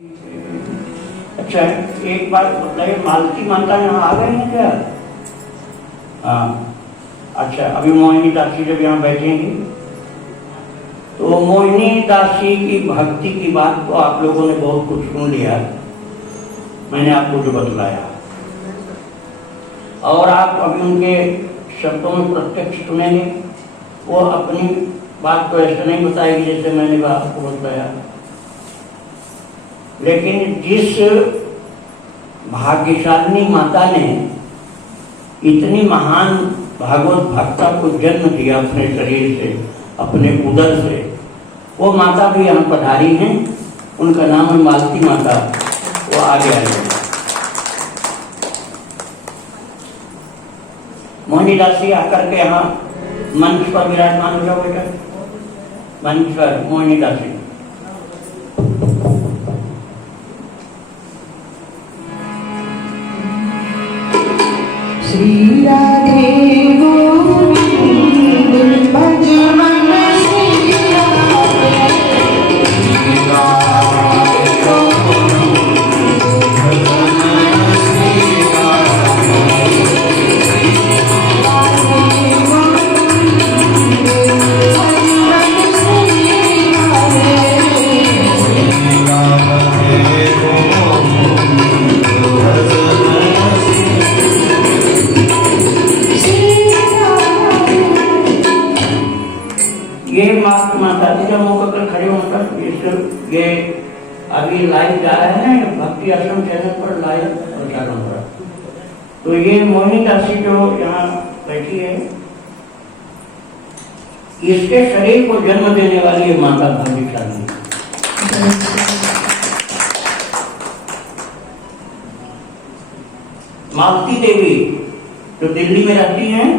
अच्छा, एक बात बताइए, मालती माता यहाँ आ गई हैं क्या? हाँ। अच्छा, अभी मोहिनी दासी जब यहाँ बैठेंगी तो मोहिनी दासी की भक्ति की बात तो आप लोगों ने बहुत कुछ सुन लिया, मैंने आपको जो बतलाया, और आप अभी उनके शब्दों में प्रत्यक्ष सुनेंगे। वो अपनी बात तो ऐसे नहीं बताएगी जैसे मैंने आपको बताया, लेकिन जिस भाग्यशालिनी माता ने इतनी महान भागवत भक्ता को जन्म दिया अपने शरीर से, अपने उदर से, वो माता भी यहाँ पधारी हैं। उनका नाम है मालती माता। वो आगे आएंगे। मोहिनी दासी आकर के यहाँ मंच पर विराजमान हो जाओ बेटा। मंच पर मोहिनी दासी। श्री राधे गोविंद भज मन श्री राधे, श्री राधे गोविंद भज मन श्री राधे, श्री राधे गोविंद भज मन श्री राधे, श्री राधे गोविंद भज ये माता जी का मौका पर खड़े होकर ये अभी लाइव जा रहे हैं भक्ति आश्रम चैनल पर लाइव प्रचारण हो रहा है। तो ये मोहिनी दासी जो यहाँ बैठी है, इसके शरीर को जन्म देने वाली है माता भाग्यशाली। मालती देवी जो दिल्ली में रहती हैं,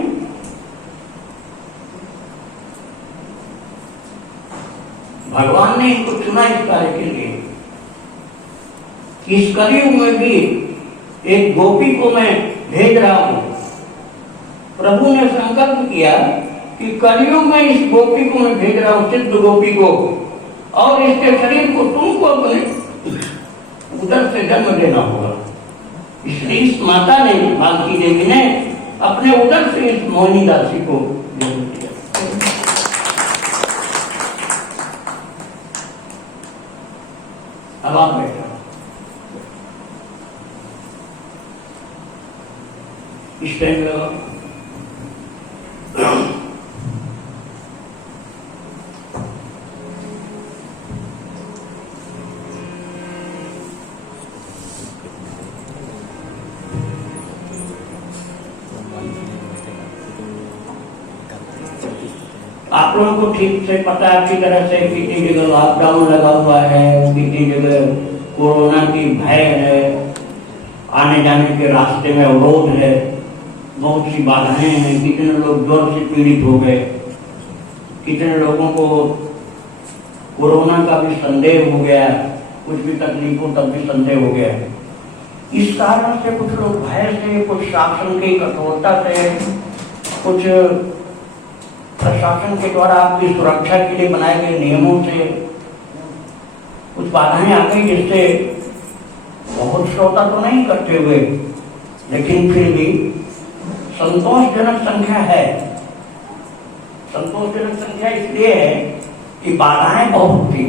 भगवान ने इनको चुना इस कार्य के लिए। इस कलयुग में भी एक गोपी को मैं भेज रहा हूं। प्रभु ने संकल्प किया कि कलयुग में इस गोपी को मैं भेज रहा हूं, सिद्ध गोपी को, और इसके शरीर को तुमको अपने उदर से जन्म देना होगा। इसलिए इस माता ने, मालती देवी ने, अपने उदर से इस मोहिनी दासी को जन्म दिया। अब आप बैठो। इस टाइम लगाओ। आप लोगों को ठीक से पता है अच्छी तरह से कितनी जगह लॉकडाउन लगा हुआ है, कितनी जगह कोरोना की भय है, आने जाने के रास्ते में अवरोध है, बहुत सी बाधाएं हैं, कितने लोग ज्वर से पीड़ित हो गए, कितने लोगों को कोरोना का भी संदेह हो गया, कुछ भी तकलीफों तक भी संदेह हो गया। इस कारण से कुछ लोग भय से, कुछ शासन की कठोरता से, कुछ प्रशासन के द्वारा आपकी सुरक्षा के लिए बनाए गए नियमों से कुछ बाधाएं आ गई, जिससे बहुत श्रोता तो नहीं करते हुए, लेकिन फिर भी संतोषजनक संख्या है। संतोषजनक संख्या इसलिए है कि बाधाएं बहुत थी।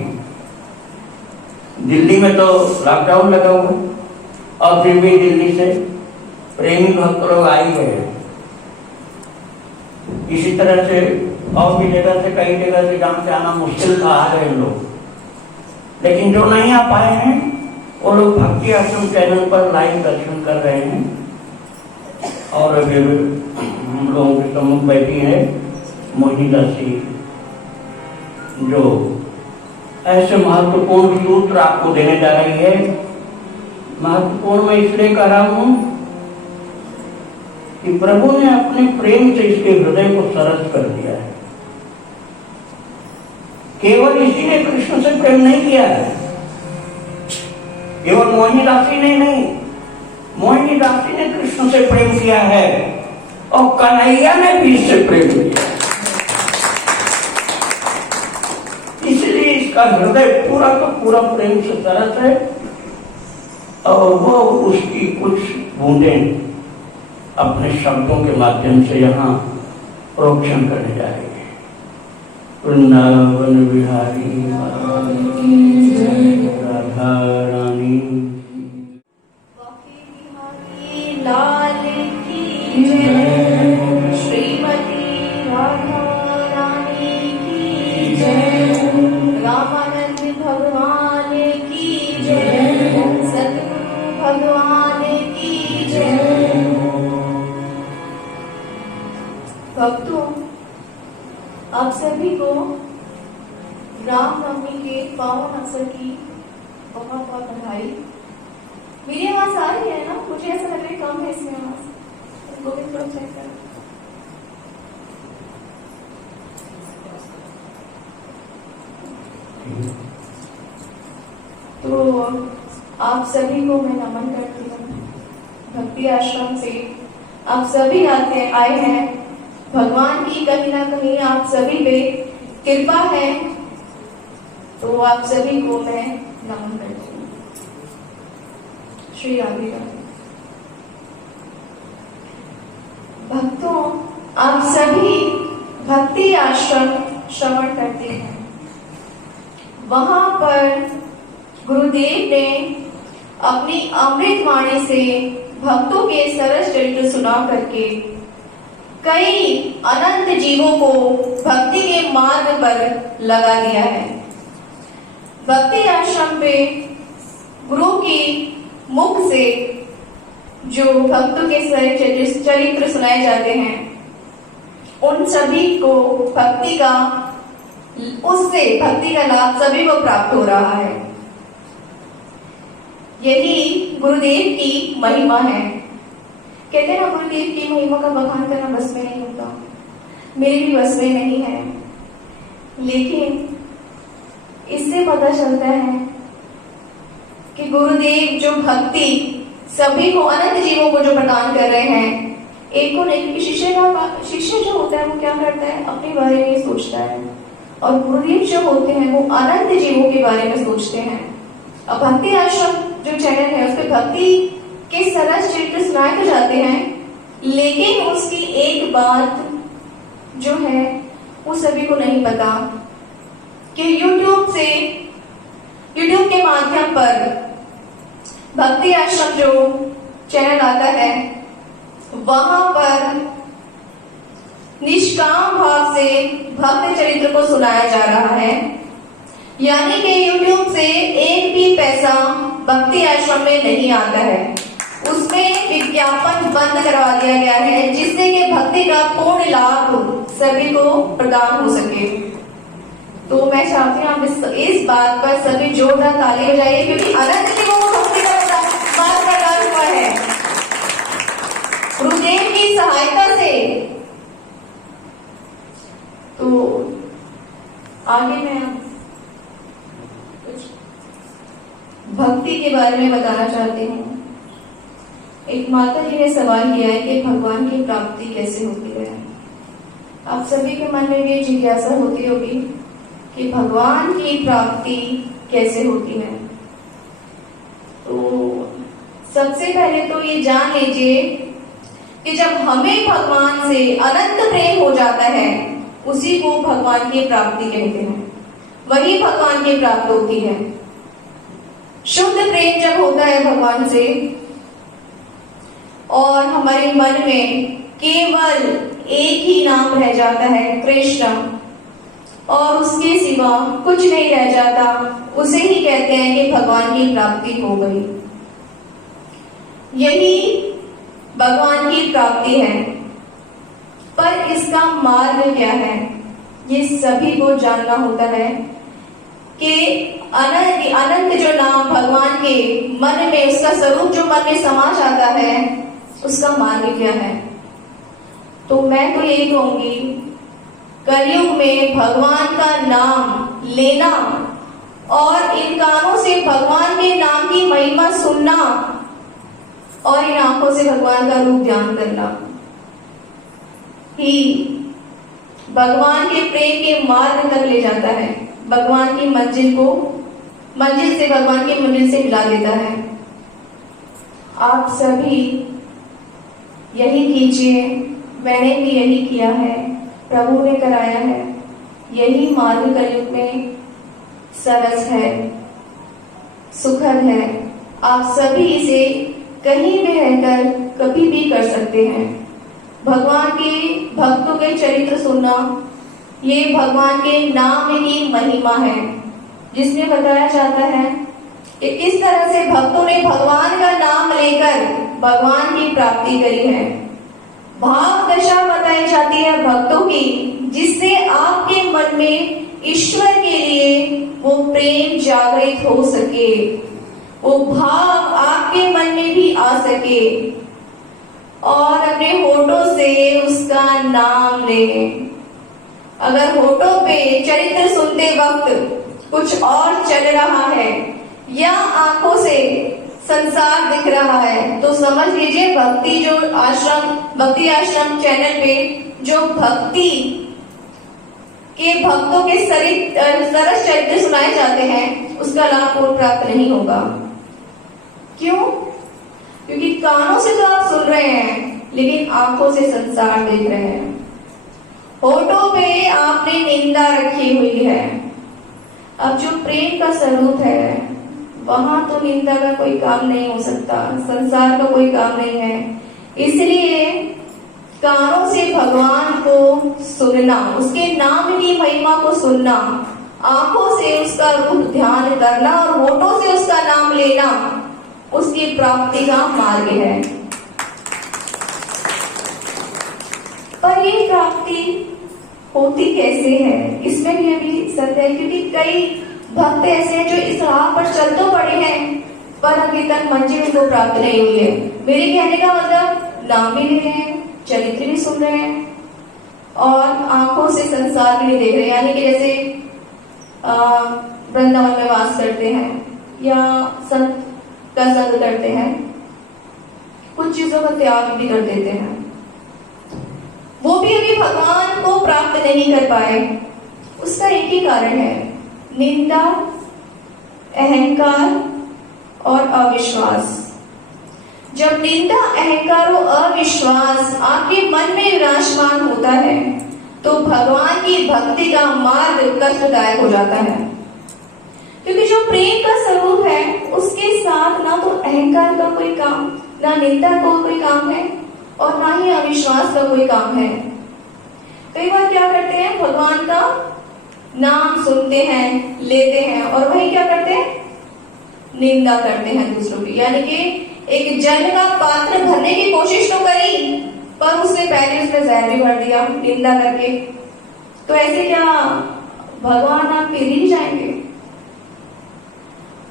दिल्ली में तो लॉकडाउन लगा हुआ, और फिर भी दिल्ली से प्रेमी भक्त लोग आ ही गए। इसी तरह से और भी जगह से, कई जगह से जहाँ से आना मुश्किल था, आ रहे लोग। लेकिन जो नहीं आ पाए हैं वो लोग भक्ति आश्रम चैनल पर लाइव दर्शन कर रहे हैं। और अभी हम लोगों के सम्मुख बैठी है मोहिनी दासी, जो ऐसे महत्वपूर्ण सूत्र आपको देने जा रही है। महत्वपूर्ण मैं इसलिए कह रहा हूं कि प्रभु ने अपने प्रेम से इसके हृदय को सरस कर दिया है। केवल इसी ने कृष्ण से प्रेम नहीं किया है, केवल मोहिनी दासी ने नहीं, मोहिनी दासी ने कृष्ण से प्रेम किया है, और कन्हैया ने भी इससे प्रेम किया है। इसलिए इसका हृदय पूरा का पूरा प्रेम से तरस है। और वो उसकी कुछ बूंदें अपने शब्दों के माध्यम से यहाँ प्रोक्षण करने जाएंगे। वृंदावन बिहारी राधा रानी लाल की जय, श्रीमती राधा रानी की जय, रामानंद भगवान की जय, सतगुरु भगवान की जय। भक्तों, आप सभी को रामनवमी के पावन अवसर की बहुत बहुत बधाई। मेरी आवाज आ रही है ना? मुझे ऐसा लग रहा है कम है इसमें आवाज। उनको भी थोड़ा चेक करो। तो आप सभी को मैं नमन करती हूँ। भक्ति आश्रम से आप सभी आए हैं। भगवान की कहीं ना कहीं आप सभी पे कृपा है, तो आप सभी को मैं नमन करती हूँ। श्री राधे राधे। भक्तों, आप सभी भक्ति आश्रम श्रवण करते हैं। वहां पर गुरुदेव ने अपनी अमृत वाणी से भक्तों के सरस चरित्र सुना करके कई अनंत जीवों को भक्ति के मार्ग पर लगा दिया है। भक्ति आश्रम पे गुरु की मुख से जो भक्तों के चरित्र सुनाए जाते हैं, उन सभी को भक्ति का लाभ सभी को प्राप्त हो रहा है। यही गुरुदेव की महिमा है। कहते हैं ना, गुरुदेव की महिमा का बखान करना बस में नहीं होता। मेरे भी बस में नहीं है, लेकिन इससे पता चलता है कि गुरुदेव जो भक्ति सभी को, अनंत जीवों को जो प्रदान कर रहे हैं, एक को नहीं। शिष्य जो होता है वो क्या करता है? अपने बारे में ही सोचता है, और गुरुदेव जो होते हैं वो अनंत जीवों के बारे में सोचते हैं। अब भक्ति आश्रम जो चैनल है, उसके भक्ति के सरस चरित्र सुनाए तो जाते हैं, लेकिन उसकी एक बात जो है वो सभी को नहीं पता कि यूट्यूब के माध्यम पर भक्ति आश्रम जो चैनल आता है, वहां पर निष्काम भाव से भक्त चरित्र को सुनाया जा रहा है। यानी कि यूट्यूब से एक भी पैसा भक्ति आश्रम में नहीं आता है। उसमें विज्ञापन बंद करवा दिया गया है, जिससे कि भक्ति का पूर्ण लाभ सभी को प्रदान हो सके। तो मैं चाहती हूँ आप इस बात पर सभी जोरदार ताली बजाइए, क्योंकि अनंत जीवों को भक्ति का मार्ग प्रदान हुआ है गुरुदेव की सहायता से। तो आगे मैं कुछ भक्ति के बारे में बताना चाहती हूँ। एक माता जी ने सवाल किया है कि भगवान की प्राप्ति कैसे होती है। आप सभी के मन में ये जिज्ञासा होती होगी कि भगवान की प्राप्ति कैसे होती है। तो सबसे पहले तो ये जान लीजिए कि जब हमें भगवान से अनंत प्रेम हो जाता है, उसी को भगवान की प्राप्ति कहते हैं। वही भगवान की प्राप्ति होती है। शुद्ध प्रेम जब होता है भगवान से, और हमारे मन में केवल एक ही नाम रह जाता है, कृष्ण, और उसके सिवा कुछ नहीं रह जाता, उसे ही कहते हैं कि भगवान की प्राप्ति हो गई। यही भगवान की प्राप्ति है। पर इसका मार्ग क्या है, ये सभी को जानना होता है कि अनंत जो नाम भगवान के मन में, उसका स्वरूप जो मन में समा जाता है, उसका मार्ग क्या है। तो मैं तो यही कहूंगी, कलयुग में भगवान का नाम लेना और इन कानों से भगवान के नाम की महिमा सुनना और इन आंखों से भगवान का रूप ध्यान करना ही भगवान के प्रेम के मार्ग तक ले जाता है। भगवान की मंजिल से भगवान की मंजिल से मिला देता है। आप सभी यही कीजिए, मैंने भी यही किया है, प्रभु ने कराया है। यही मार्ग कलयुग में सरस है, सुखद है। आप सभी इसे कहीं भी रहकर कभी भी कर सकते हैं। भगवान के भक्तों के चरित्र सुनना, ये भगवान के नाम की महिमा है, जिसमें बताया जाता है कि इस तरह से भक्तों ने भगवान का नाम लेकर भगवान की प्राप्ति करी है। भाव दशा बताई जाती है भक्तों की, जिससे आपके मन में ईश्वर के लिए वो प्रेम जागृत हो सके, वो भाव आपके मन में भी आ सके और अपने होठों से उसका नाम ले। अगर होठों पे चरित्र सुनते वक्त कुछ और चल रहा है या आंखों से संसार दिख रहा है, तो समझ लीजिए भक्ति आश्रम चैनल पे जो भक्ति के भक्तों के सरस चरित्र सुनाए जाते हैं, उसका लाभ पूर्ण प्राप्त नहीं होगा। क्यों? क्योंकि कानों से तो आप सुन रहे हैं, लेकिन आंखों से संसार देख रहे हैं। होठों पे आपने निंदा रखी हुई है। अब जो प्रेम का स्वरूप है, वहां तो निंदा का कोई काम नहीं हो सकता, संसार का कोई काम नहीं है। इसलिए कानों से भगवान को सुनना, उसके नाम की महिमा को सुनना, आंखों से उसका रूप ध्यान करना और होठों से उसका नाम लेना, उसकी प्राप्ति का मार्ग है। पर ये प्राप्ति होती कैसे है, इसमें भी अभी सत्य है, क्योंकि कई भक्त ऐसे हैं जो इस राह पर चल तो पड़े हैं, पर अभी तक मंजिल को प्राप्त नहीं हुई है। मेरे कहने का मतलब, नाम भी ले रहे हैं, चरित्र भी सुन रहे हैं और आंखों से संसार भी नहीं देख रहे, यानी कि जैसे वृंदावन में वास करते हैं या संत का संग करते हैं, कुछ चीजों का त्याग भी कर देते हैं, वो भी अभी भगवान को प्राप्त नहीं कर पाए। उसका एक ही कारण है, निंदा, अहंकार और अविश्वास। जब निंदा, अहंकार और अविश्वास आपके मन में विराजमान होता है, तो भगवान की भक्ति का मार्ग कष्टदायक हो जाता है। क्योंकि जो प्रेम का स्वरूप है, उसके साथ ना तो अहंकार का कोई काम, ना निंदा का कोई काम है और ना ही अविश्वास का कोई काम है। कई बार क्या करते हैं, भगवान का नाम सुनते हैं, लेते हैं और वही क्या करते हैं, निंदा करते हैं दूसरों की। यानी कि एक जल का पात्र भरने की कोशिश तो करी, पर उससे पहले उसने जहर भी भर दिया निंदा करके। तो ऐसे क्या भगवान आप फिर ही जाएंगे?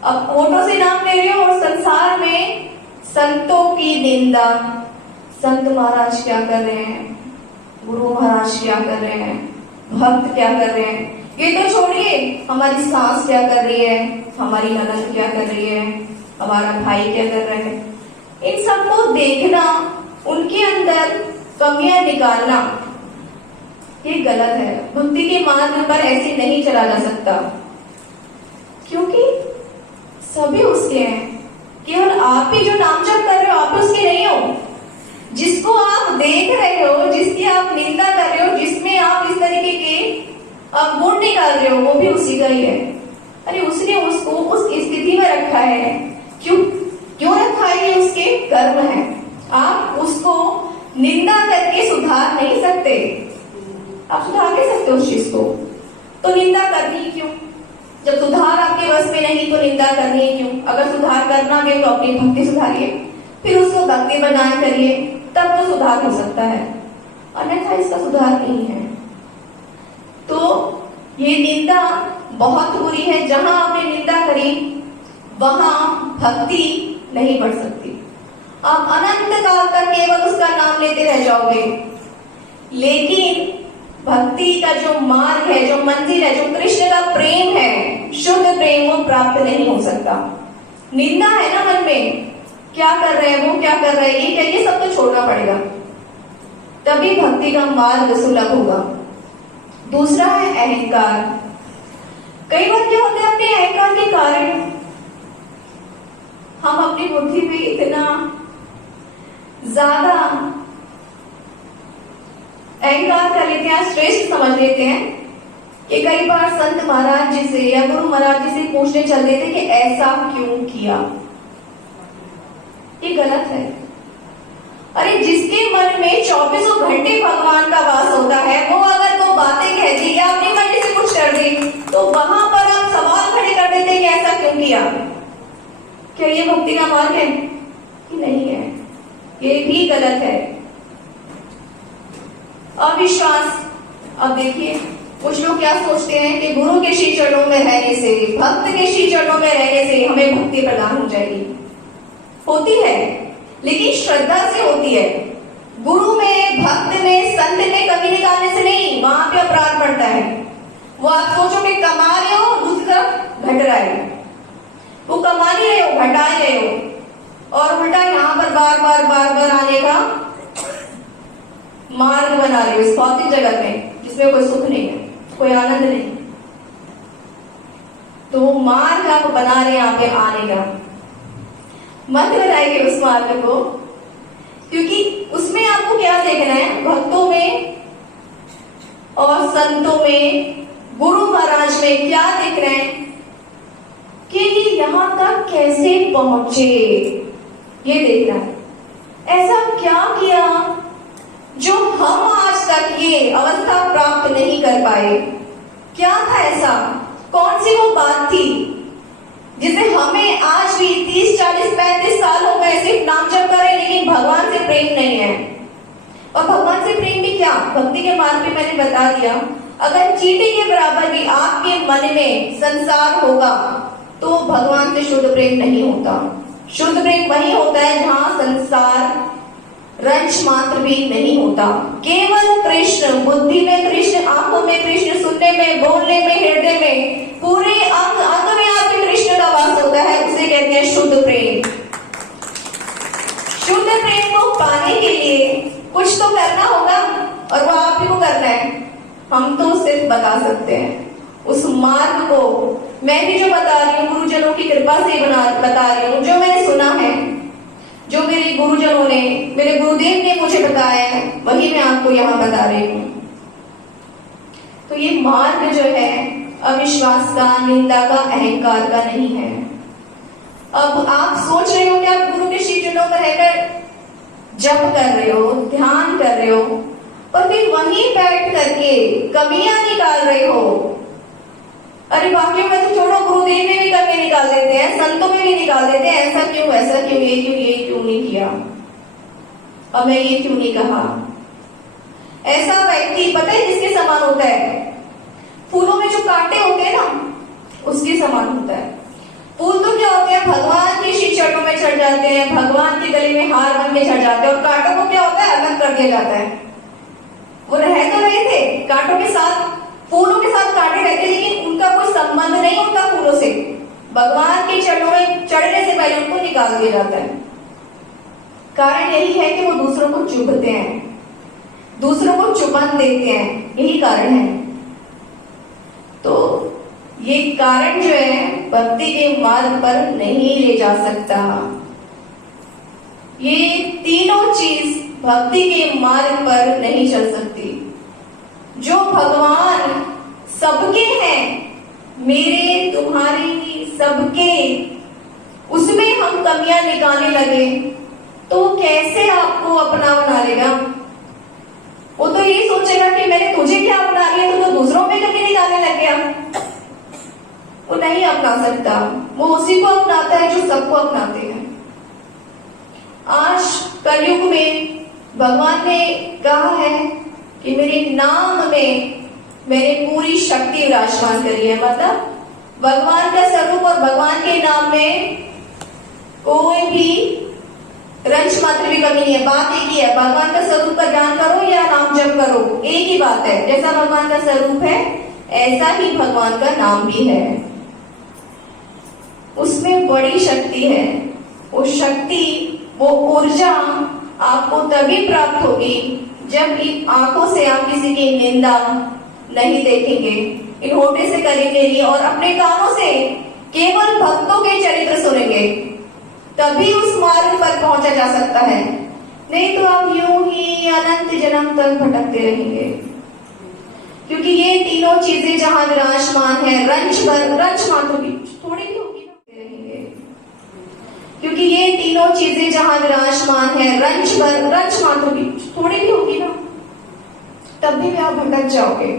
अब होठों से नाम ले रहे हो और संसार में संतों की निंदा, संत महाराज क्या कर रहे हैं, गुरु महाराज क्या कर रहे हैं, भक्त क्या कर रहे हैं, ये तो छोड़िए, हमारी सास क्या कर रही है, हमारी ननद क्या कर रही है, हमारा भाई क्या कर रहा है, इन सबको देखना, उनके अंदर कमियां निकालना, ये गलत है। भक्ति के मार्ग पर ऐसे नहीं चला जा सकता, क्योंकि सभी उसके हैं। केवल आप ही जो नाम जप कर रहे हो, आप उसके नहीं हो। जिसको आप देख रहे हो, जिसकी आप निंदा कर रहे हो, जिसमें आप इस तरीके के आप गुण निकाल रहे हो, वो भी उसी का ही है। अरे उसने उसको उस स्थिति में रखा है, क्यों रखा है, ये उसके कर्म है। आप उसको निंदा करके सुधार नहीं सकते, आप सुधार नहीं सकते उस चीज को, तो निंदा करनी क्यों? जब सुधार आपके बस में नहीं, तो निंदा करनी क्यों? अगर सुधार करना है तो अपनी भक्ति सुधारिए, फिर उसको भक्ति बनाए करिए, तब तो सुधार हो सकता है, अन्यथा इसका सुधार नहीं है। तो ये निंदा बहुत बुरी है। जहां आपने निंदा करी, वहां भक्ति नहीं बढ़ सकती। आप अनंत काल तक केवल उसका नाम लेते रह जाओगे, लेकिन भक्ति का जो मार्ग है, जो मंजिल है, जो कृष्ण का प्रेम है, शुद्ध प्रेम, वो प्राप्त नहीं हो सकता। निंदा है ना मन में, क्या कर रहे हैं, वो क्या कर रहे हैं, ये क्या, ये सब तो छोड़ना पड़ेगा, तभी भक्ति का मार्ग सुलभ होगा। दूसरा है अहंकार। कई बार क्या होता है, अपने अहंकार के कारण हम अपनी बुद्धि पे इतना ज्यादा अहंकार कर लेते हैं, श्रेष्ठ समझ लेते हैं कि कई बार संत महाराज जी से या गुरु महाराज जी से पूछने चल देते कि ऐसा क्यों किया। ये गलत है। अरे जिसके मन में 24 घंटे भगवान का वास होता है, वो अगर दो बातें कह दी या अपनी मर्जी से कुछ कर दी, तो वहां पर आप सवाल खड़े कर देते हैं कि ऐसा क्यों किया। क्या ये भक्ति का मार्ग है? नहीं है, ये भी गलत है। अविश्वास। अब देखिए, कुछ लोग क्या सोचते हैं कि गुरु के श्री चरणों में रहने से, भक्त के श्री चरणों में रहने से हमें भक्ति प्रदान हो जाएगी। होती है, लेकिन श्रद्धा से होती है। गुरु में, भक्त में, संत में कमी निकालने से नहीं, वहां पे अपराध बढ़ता है। वो आप सोचो कि कमा रहे हो, दूसरी तरफ घट रहा है। वो कमा नहीं रहे हो, घटा रहे हो, और उल्टा यहाँ पर बार बार आने का मार्ग बना रहे हो इस भौतिक जगत में, जिसमें कोई सुख नहीं है, कोई आनंद नहीं। तो वो मार्ग आप बना रहे हैं यहाँ पे आने का। मत बनाइए उस मार्ग को, क्योंकि उसमें आपको क्या देखना है, भक्तों में और संतों में, गुरु महाराज में क्या देख रहे हैं कि ये यहां तक कैसे पहुंचे, ये देखना है। ऐसा क्या किया जो हम आज तक ये अवस्था प्राप्त नहीं कर पाए? क्या था ऐसा? कौन सी वो बात थी जिसे हमें आज भी 30, 40, 35 साल हो गए सिर्फ नाम जप कर रहे, लेकिन भगवान से प्रेम नहीं है। और भगवान से प्रेम भी क्या, भक्ति के मार्ग में मैंने बता दिया, अगर चींटी के बराबर भी आपके मन में संसार होगा तो भगवान से शुद्ध प्रेम नहीं होता। शुद्ध प्रेम वही होता है जहां संसार रंच मात्र भी नहीं होता। केवल कृष्ण, बुद्धि में कृष्ण, आंखों में कृष्ण, सुनने में, बोलने में, हृदय में, पूरे अंग अंग में आपके कृष्ण का वास होता है, उसे कहते हैं शुद्ध प्रेम। शुद्ध प्रेम को पाने के लिए कुछ तो करना होगा, और वो आप ही को करना है। हम तो सिर्फ बता सकते हैं उस मार्ग को। मैं भी जो बता रही हूँ, गुरुजनों की कृपा से बता रही हूँ, जो मैंने सुना है, जो मेरे गुरुजनों ने, मेरे गुरुदेव ने मुझे बताया है, वही मैं आपको यहाँ बता रही हूँ। तो ये मार्ग जो है अविश्वास का, निंदा का, अहंकार का नहीं है। अब आप सोच रहे हो कि आप गुरु के श्री चरणों में रहकर जप कर रहे हो, ध्यान कर रहे हो, और फिर वहीं बैठ करके कमियां निकाल रहे हो। अरे वाक्यों में तो छोड़ो, गुरुदेव में भी कमियां निकाल देते हैं, संतों में भी निकाल देते हैं, ऐसा क्यों, ऐसा क्यों, ये क्यों नहीं किया, और मैं ये क्यों नहीं कहा। ऐसा व्यक्ति पता है किसके समान होता है? फूलों में जो कांटे होते हैं ना, उसके समान होता है। फूल तो क्या होते हैं, भगवान के श्री चरणों में चढ़ जाते हैं, भगवान के गले में हार बन के चढ़ जाते हैं, और कांटों को क्या होता है, अलग कर दिया जाता है। वो रह तो रहे थे कांटों के साथ, फूलों के साथ कांटे रहते, लेकिन उनका कोई संबंध नहीं होता फूलों से। भगवान के चरणों में चढ़ने से पहले उनको निकाल दिया जाता है। कारण यही है कि वो दूसरों को चुभते हैं, दूसरों को चुपन देते हैं, यही कारण है। तो ये कारण जो है भक्ति के मार्ग पर नहीं ले जा सकता। ये तीनों चीज भक्ति के मार्ग पर नहीं चल सकती। जो भगवान सबके हैं, मेरे, तुम्हारे, सबके, उसमें हम कमियां निकालने लगे तो कैसे आपको अपना बना लेगा? वो तो ये सोचेगा कि मैंने तुझे क्या अपना लिया, तो दूसरों में कमी निकालने लग गया। वो नहीं अपना सकता, वो उसी को अपनाता है जो सबको अपनाते हैं। आज कलयुग में भगवान ने कहा है कि मेरे नाम में मैंने पूरी शक्ति विराजमान करी है। मतलब भगवान का स्वरूप और भगवान के नाम में कोई भी रंच मात्र भी कमी नहीं है। बात एक ही है, भगवान का स्वरूप का ध्यान करो या नाम जप करो, एक ही बात है। जैसा भगवान का स्वरूप है, ऐसा ही भगवान का नाम भी है। उसमें बड़ी शक्ति है। वो शक्ति, वो ऊर्जा आपको तभी प्राप्त होगी जब इन आंखों से आप किसी की निंदा नहीं देखेंगे, इन होठे से करेंगे नहीं, और अपने कानों से केवल भक्तों के चरित्र सुनेंगे, तभी उस मार्ग पर पहुंचा जा सकता है, नहीं तो आप यूं ही अनंत जन्म तक भटकते रहेंगे। क्योंकि ये तीनों चीजें जहां विराजमान है, रंच मात्र भी थोड़ी भी होगी ना, रहेंगे। क्योंकि ये तीनों चीजें जहां विराजमान है, रंच मात्र भी थोड़ी भी होगी ना, तब भी आप भटक जाओगे।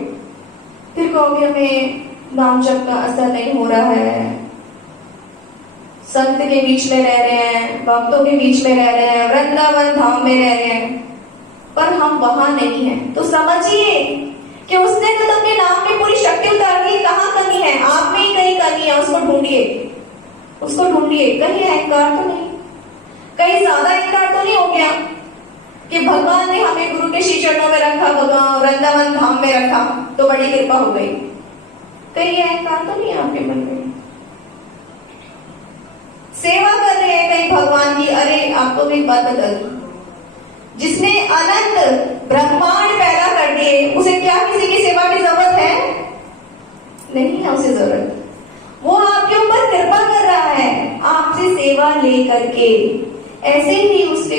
फिर कहोगे हमें नाम जप का असर नहीं हो रहा है, संत के बीच में रह रहे हैं, भक्तों के बीच में रह रहे हैं, वृंदावन धाम में रह रहे हैं, पर हम वहां नहीं हैं। तो समझिए कि उसने तो अपने नाम में पूरी शक्ति उतार दी, कहाँ कमी है? आप में ही कहीं कमी है, उसको ढूंढिए, कहीं अहंकार तो नहीं, कहीं ज्यादा अहंकार तो नहीं हो गया कि भगवान ने हमें गुरु के श्री चरणों में रखा, भगवान वृंदावन धाम में रखा तो बड़ी कृपा हो गई। कहीं अहंकार तो नहीं है आपके मन में? सेवा कर रहे हैं कहीं भगवान की, अरे आपको भी एक बात बता दूं, जिसने अनंत ब्रह्मांड पैदा कर दिए, उसे क्या किसी की सेवा की जरूरत है? नहीं है उसे जरूरत। वो आपके ऊपर कृपा कर रहा है आपसे सेवा ले करके। ऐसे ही उसके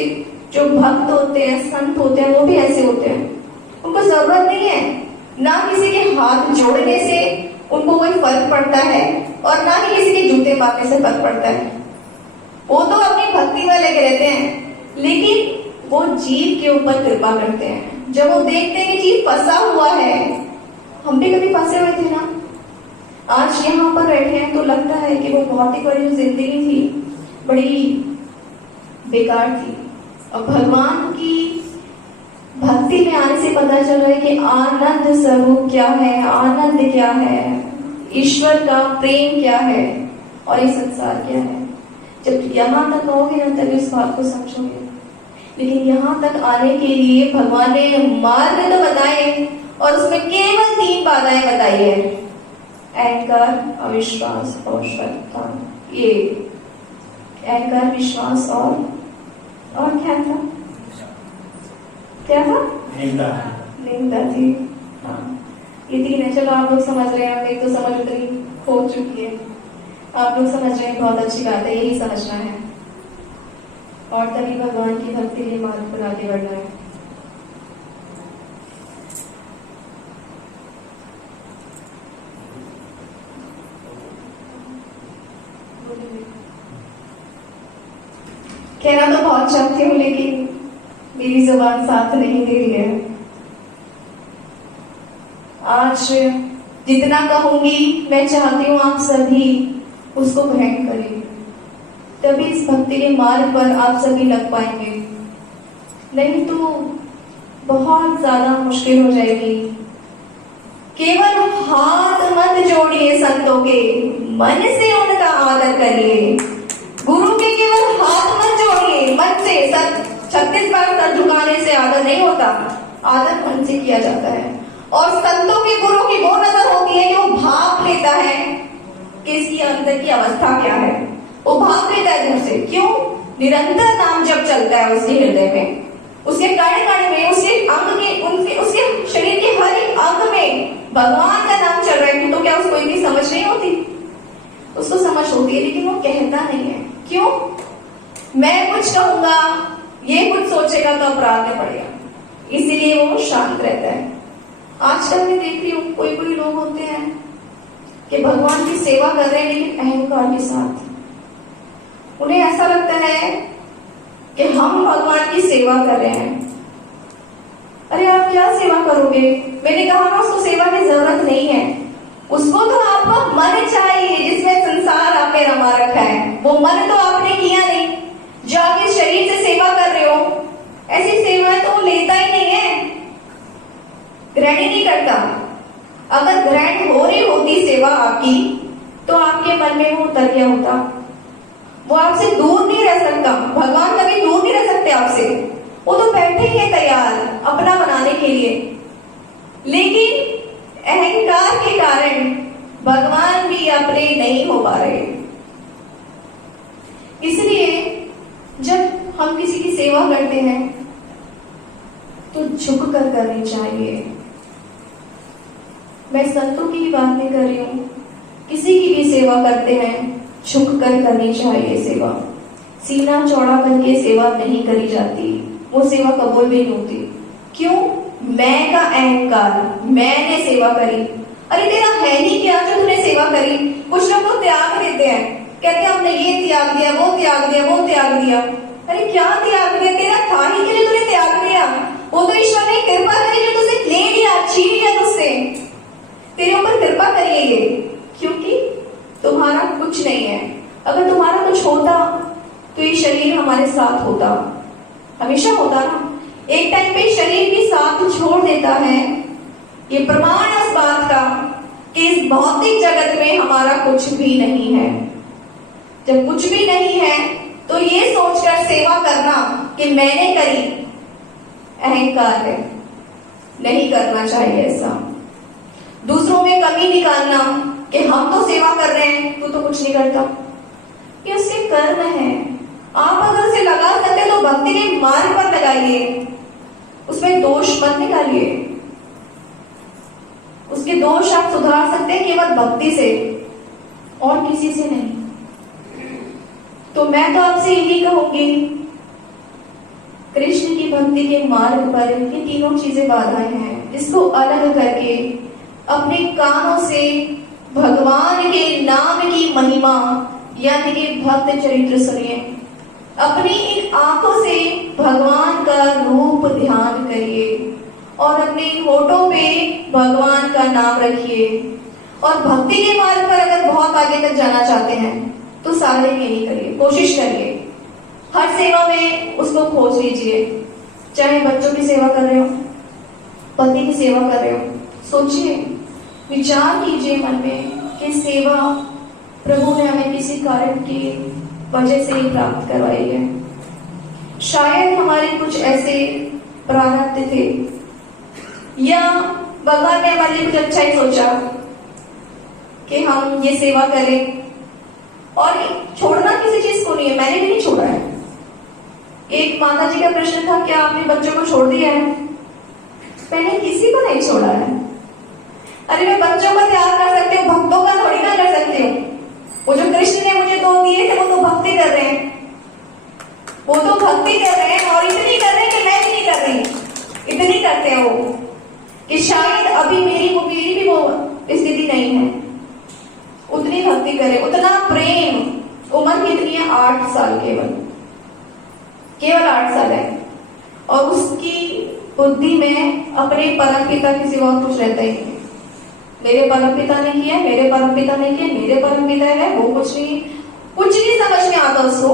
जो भक्त होते हैं, संत होते हैं, वो भी ऐसे होते हैं, उनको जरूरत नहीं है ना किसी के हाथ जोड़ने से उनको कोई फर्क पड़ता है, और ना ही किसी के जूते मारने से फर्क पड़ता है। वो तो अपनी भक्ति में लगे रहते हैं, लेकिन वो जीव के ऊपर कृपा करते हैं। जब वो देखते हैं कि जीव फंसा हुआ है, हम भी कभी फंसे हुए थे ना, आज यहाँ पर बैठे हैं तो लगता है कि वो बहुत ही बड़ी जिंदगी थी, बड़ी बेकार थी, और भगवान की भक्ति में आने से पता चल रहा है कि आनंद स्वरूप क्या है, आनंद क्या है, ईश्वर का प्रेम क्या है, और ये संसार क्या है। जब यहाँ तक आओगे ना तभी इस बात को समझोगे। लेकिन यहाँ तक आने के लिए भगवान ने मार्ग तो बताए, और उसमें केवल 3 बाधाएं बताई है: अहंकार, अविश्वास और श्रद्धा। ये अहंकार, विश्वास और क्या था? निंदा थी। हाँ, ये 3 है। चलो आप लोग समझ रहे हैं, एक तो समझ उतनी हो चुकी है, आप लोग समझ रहे हैं, बहुत अच्छी बात है, यही समझना है, और तभी भगवान की भक्ति के मार्ग पर आगे बढ़ना है। कहना तो बहुत चाहती हूँ, लेकिन मेरी जुबान साथ नहीं दे रही है। आज जितना कहूंगी, मैं चाहती हूँ आप सभी उसको ग्रहण करें, तभी इस भक्ति के मार्ग पर आप सभी लग पाएंगे, नहीं तो बहुत ज्यादा मुश्किल हो जाएगी। केवल हाथ मत जोड़िए संतों के, मन से उनका आदर करिए। गुरु के केवल हाथ मत जोड़िए, मन से। 36 बार सर झुकाने से आदर नहीं होता, आदर मन से किया जाता है। और संतों के गुरु की वो नजर होती है कि वो भाप लेता है कि इसकी अंदर की अवस्था क्या है, वो भाप लेता है दूर से। क्यों? निरंतर नाम जब चलता है उसके हृदय में, उसके कण कण में, उसके अंग के, उसके शरीर के हर एक अंग में भगवान का नाम चल रहा है, तो क्या उसको इतनी समझ नहीं होती? उसको समझ होती है, लेकिन वो कहता नहीं है। क्यों? मैं कुछ कहूंगा, ये कुछ सोचेगा तो अपराध में पड़ेगा, इसीलिए वो शांत रहता है। आजकल मैं देख रही हूँ कोई लोग होते हैं कि भगवान की सेवा कर रहे हैं, लेकिन अहंकार के साथ। उन्हें ऐसा लगता है कि हम भगवान की सेवा कर रहे हैं। अरे आप क्या सेवा करोगे? मैंने कहा ना, उसको सेवा की जरूरत नहीं है। उसको तो आपका मन चाहिए, जिसमें संसार आपने रमा रखा है। वो मन तो आपने किया नहीं, जो आप इस शरीर से सेवा कर रहे हो, ऐसी सेवा तो वो लेता ही नहीं है, ग्रहण ही नहीं करता। अगर ग्रहण हो रही होती सेवा आपकी, तो आपके मन में वो उतर गया होता, वो आपसे दूर नहीं रह सकता। भगवान कभी दूर नहीं रह सकते आपसे, वो तो बैठे ही है तैयार अपना बनाने के लिए। लेकिन अहंकार के कारण भगवान भी अपने नहीं हो पा रहे। इसलिए जब हम किसी की सेवा करते हैं तो झुक कर करनी चाहिए। मैं संतों की बात नहीं कर रही हूं, किसी की भी सेवा करते हैं झुक कर करनी चाहिए सेवा। सीना चौड़ा करके सेवा नहीं करी जाती, वो सेवा कबूल भी नहीं होती। क्यों? मैं का अहंकार, मैंने सेवा करी। अरे तेरा है ही क्या जो तूने सेवा करी? कुछ लोग तो त्याग देते हैं, कहते हैं हमने ये त्याग दिया, वो त्याग दिया, वो त्याग दिया। अरे क्या त्याग दिया? तेरा था ही के लिए तूने त्याग दिया। वो तो ईश्वर ने कृपा करी जो तुझसे ले लिया, छीन लिया तुझसे। तेरे ऊपर कृपा करिए ये, क्योंकि तुम्हारा कुछ नहीं है। अगर तुम्हारा कुछ होता तो ये शरीर हमारे साथ होता, हमेशा होता ना। एक टाइम पे शरीर भी साथ छोड़ देता है। ये प्रमाण है उस बात का कि इस भौतिक जगत में हमारा कुछ भी नहीं है। जब कुछ भी नहीं है तो ये सोचकर सेवा करना कि मैंने करी, अहंकार है, नहीं करना चाहिए ऐसा। दूसरों में कमी निकालना कि हम तो सेवा कर रहे हैं, तू तो कुछ नहीं करता, ये उसके कर्म है। आप अगर उसे लगा सकते तो भक्ति के मार्ग पर लगाइए, उसमें दोष मत निकालिए। उसके दोष आप सुधार सकते हैं केवल भक्ति से और किसी से नहीं। तो मैं तो आपसे यही कहूंगी, कृष्ण की भक्ति के मार्ग पर ये तीनों चीजें बाधाएं हैं, इसको अलग करके अपने कानों से भगवान के नाम की महिमा यानी कि भक्त चरित्र सुनिए। अपनी इन आंखों से भगवान का रूप ध्यान करिए और अपने होठों पे भगवान का नाम रखिए। और भक्ति के मार्ग पर अगर बहुत आगे तक जाना चाहते हैं तो सारे यही करिए, कोशिश करिए। हर सेवा में उसको खोज लीजिए, चाहे बच्चों की सेवा कर रहे हो, पति की सेवा कर रहे हो, सोचिए, विचार कीजिए मन में कि सेवा प्रभु ने हमें किसी कारण की वजह से ही प्राप्त करवाई है। शायद हमारे कुछ ऐसे प्रारब्ध थे या भगवान ने हमारे लिए कुछ अच्छा ही सोचा कि हम ये सेवा करें। और छोड़ना किसी चीज को नहीं है, मैंने भी नहीं छोड़ा है। एक माता जी का प्रश्न था, क्या आपने बच्चों को छोड़ दिया है? मैंने किसी को नहीं छोड़ा है। अरे मैं बच्चों का त्याग कर सकती हूँ, भक्तों का थोड़ी ना कर सकती हूँ। वो जो कृष्ण ने मुझे 2 दिए थे वो तो भक्ति कर रहे हैं, वो तो भक्ति कर रहे हैं और इतनी कर रहे हैं कि मैं भी नहीं कर रही। इतनी करते हैं वो कि शायद अभी मेरी भी वो स्थिति नहीं है, उतनी भक्ति करे, उतना प्रेम। उम्र कितनी है? 8 साल, केवल 8 साल है और उसकी बुद्धि में अपने परम पिता के सिवा कुछ रहता ही नहीं। मेरे परम पिता ने किया, मेरे परम पिता ने किया, मेरे परम पिता है, वो कुछ नहीं समझ में आता उसको।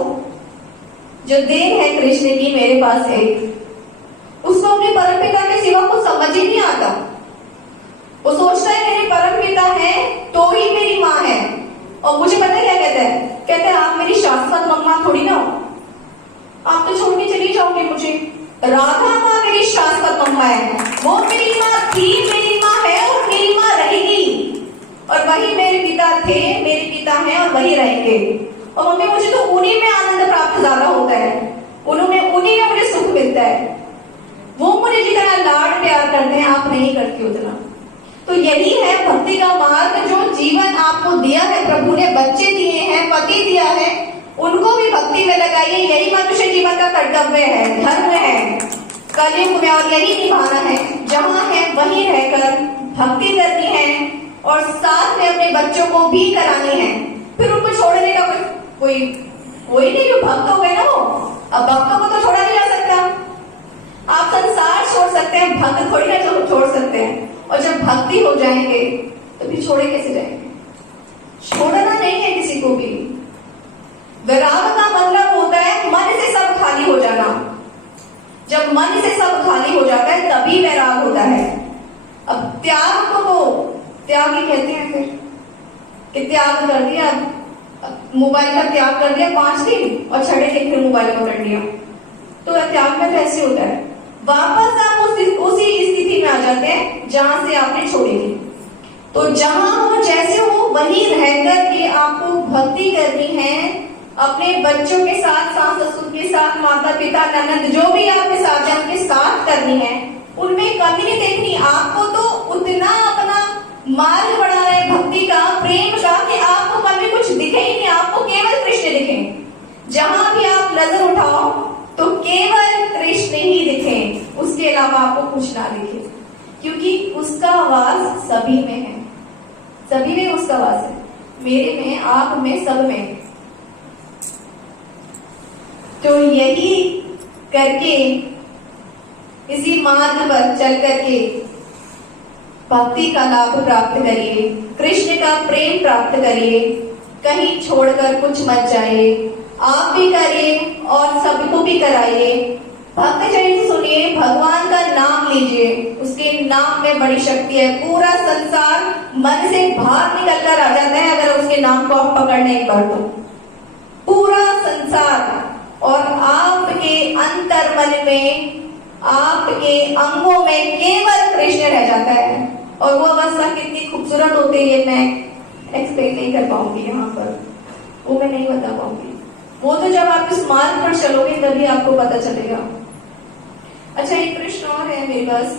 जो देन है कृष्ण की मेरे पास है, उसको अपने परम पिता के सिवा कुछ समझ ही नहीं आता। वो सोचता है मेरे परम पिता है तो ही मेरी माँ है। और मुझे पता है क्या कहते हैं आप मेरी शाश्वत मम्मा थोड़ी ना हो, आप तो छोड़ के चली जाओगे मुझे। राधा माँ मेरी शाश्वत मम्मा है, वो मेरी माँ थी, मेरी माँ है और मेरी माँ रहेगी। और वही मेरे पिता थे, मेरे पिता हैं और वही रहेंगे। और मम्मी मुझे तो उन्हीं में आनंद प्राप्त ज्यादा होता है, उन्हीं में मुझे सुख मिलता है। वो मुझे जितना लाड प्यार करते हैं आप नहीं करती उतना। तो यही है भक्ति का मार्ग, जो जीवन आपको दिया है प्रभु ने, बच्चे दिए हैं, पति दिया है, उनको भी भक्ति में लगाइए। यही मनुष्य जीवन का कर्तव्य है, धर्म है कलयुग में, और यही निभाना है। जहाँ है वहीं रहकर भक्ति करनी है और साथ में अपने बच्चों को भी करानी है। फिर उनको छोड़ने का कोई नहीं, जो भक्त हो गए ना वो, अब भक्तों को तो छोड़ा नहीं जा सकता। आप संसार छोड़ सकते हैं, भक्त थोड़ी ना छोड़ सकते हैं। और जब भक्ति हो जाएंगे तो फिर छोड़े कैसे जाएंगे? छोड़ना नहीं है किसी को भी। वैराग का मतलब होता है मन से सब खाली हो जाना। जब मन से सब खाली हो जाता है तभी वैराग होता है। अब त्याग को तो त्याग ही कहते हैं फिर, कि त्याग कर दिया, मोबाइल का त्याग कर दिया 5 दिन और 6 दिन फिर मोबाइल पकड़ लिया, तो त्याग में तो ऐसे होता है। वापस आप उसी स्थिति में आ जाते हैं जहां से आपने छोड़ी थी। तो जहां हो जैसे हो वहीं रहकर के आपको भक्ति करनी है। अपने बच्चों के साथ, सास ससुर के साथ, माता पिता ननद जो भी आपके साथ है उनके साथ करनी है। उनमें कमी नहीं देखनी। आपको तो उतना अपना मार्ग बढ़ाना है भक्ति का, प्रेम का, कि आपको कभी कुछ दिखे ही नहीं, आपको केवल कृष्ण दिखे। जहां भी आप आपको कुछ ना दिखे, क्योंकि उसका आवाज सभी में है, सभी में उसका आवाज है, मेरे में, आप में, सब में। तो यही करके, इसी मार्ग पर चल करके भक्ति का लाभ प्राप्त करिए, कृष्ण का प्रेम प्राप्त करिए, कहीं छोड़कर कुछ मत जाइए, आप भी करिए और सबको भी कराइए। भक्त चरित्र सुनिए, भगवान का नाम लीजिए, उसके नाम में बड़ी शक्ति है। पूरा संसार मन से बाहर निकल कर आ जाता है अगर उसके नाम को आप पकड़ने एक बार तो, पूरा संसार। और आपके अंतर मन में, आपके अंगों में केवल कृष्ण रह जाता है। और वो अवस्था कितनी खूबसूरत होती है ये मैं एक्सप्लेन नहीं कर पाऊंगी यहाँ पर, वो मैं नहीं बता पाऊंगी। वो तो जब आप इस मार्ग पर चलोगे तभी आपको पता चलेगा। अच्छा, एक प्रश्न और है मेरे पास।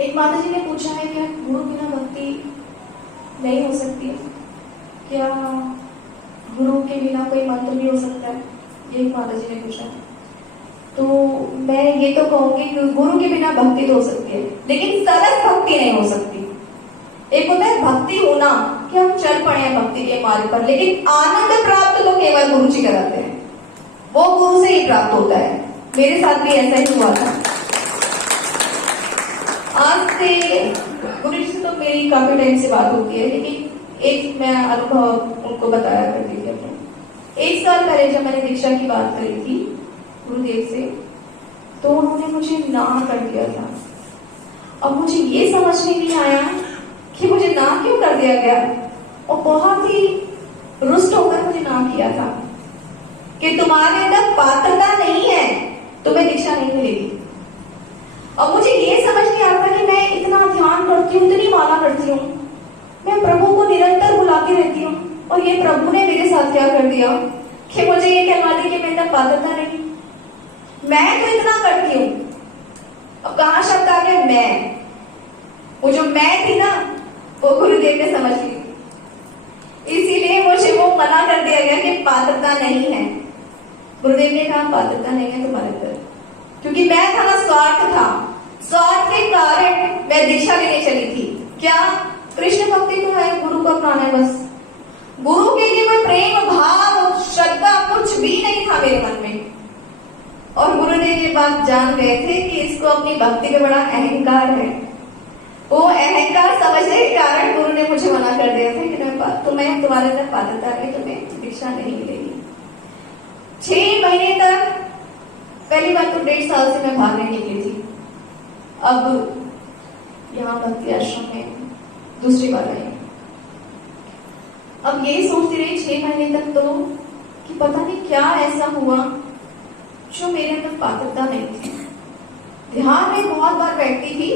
एक माता जी ने पूछा है क्या गुरु बिना भक्ति नहीं हो सकती है? क्या गुरु के बिना कोई मंत्र भी हो सकता है? ये एक माता जी ने पूछा। तो मैं ये तो कहूंगी कि गुरु के बिना भक्ति तो हो सकती है, लेकिन सरस भक्ति नहीं हो सकती। एक होता है भक्ति होना कि हम चल पड़े हैं भक्ति के मार्ग पर, लेकिन आनंद प्राप्त तो केवल गुरु जी कराते हैं, वो गुरु से ही प्राप्त होता है। मेरे साथ भी ऐसा ही हुआ था। आज से गुरु जी से तो मेरी काफी टाइम से बात होती है, लेकिन एक मैं अनुभव उनको बताया करती थी अपने। 1 साल पहले जब मैंने दीक्षा की बात करी थी गुरुदेव से, तो उन्होंने मुझे ना कर दिया था। अब मुझे ये समझ में नहीं आया कि मुझे ना क्यों कर दिया गया, और बहुत ही रुष्ट होकर मुझे ना किया था कि तुम्हारे अंदर पात्रता नहीं है, तुम्हें दीक्षा नहीं मिलेगी। अब मुझे ये समझ नहीं आता कि मैं इतना ध्यान करती हूँ, इतनी माला करती हूँ, मैं प्रभु को निरंतर बुलाती रहती हूँ, और ये प्रभु ने मेरे साथ क्या कर दिया कि मुझे ये कहवा दी कि मेरे अंदर पात्रता नहीं। मैं तो इतना करती हूँ, अब कहाँ शब्द आ गया मैं, वो जो मैं थी ना वो गुरुदेव ने समझ ली, इसीलिए मुझे वो मना कर दिया गया कि पात्रता नहीं है। गुरुदेव ने कहा पात्रता नहीं है तुम्हारे अंदर, क्योंकि मैं था ना स्वार्थ था, स्वार्थ के कारण मैं दीक्षा लेने चली थी। क्या कृष्ण भक्ति तो है, गुरु को अपनाना है बस, गुरु के लिए कोई प्रेम भाव श्रद्धा कुछ भी नहीं था मेरे मन में। और गुरुदेव ये बात जान गए थे कि इसको अपनी भक्ति में बड़ा अहंकार है। वो अहंकार समझने के कारण गुरु ने मुझे मना कर दिया था कि तुम्हें तुम्हारे अंदर पात्रता है, तुम्हें दीक्षा नहीं मिलेगी। 6 महीने तक, पहली बार तो 1.5 साल से मैं बाहर नहीं निकली थी। अब यहाँ भक्ति आश्रम में दूसरी बार आई। अब ये सोचती रही 6 महीने तक तो कि पता नहीं क्या ऐसा हुआ जो मेरे अंदर पात्रता नहीं थी। ध्यान में बहुत बार बैठती थी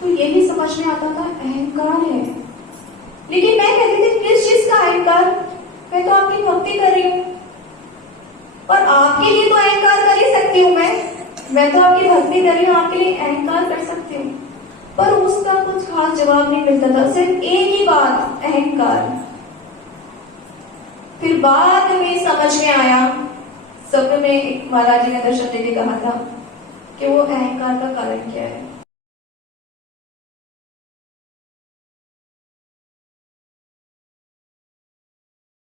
तो यही समझ में आता था अहंकार है, लेकिन मैं कहती थी किस चीज का अहंकार, मैं तो आपकी भक्ति कर रही हूँ और आपके लिए तो अहंकार कर ही सकती हूँ। मैं तो आपकी भक्ति कर रही हूँ, आपके लिए अहंकार कर सकती हूँ, पर उसका कुछ खास जवाब नहीं मिलता था, सिर्फ एक ही बात, अहंकार। फिर बाद में समझ में आया, सपने में महाराज जी ने दर्शन देके कहा था कि वो अहंकार का कारण क्या है।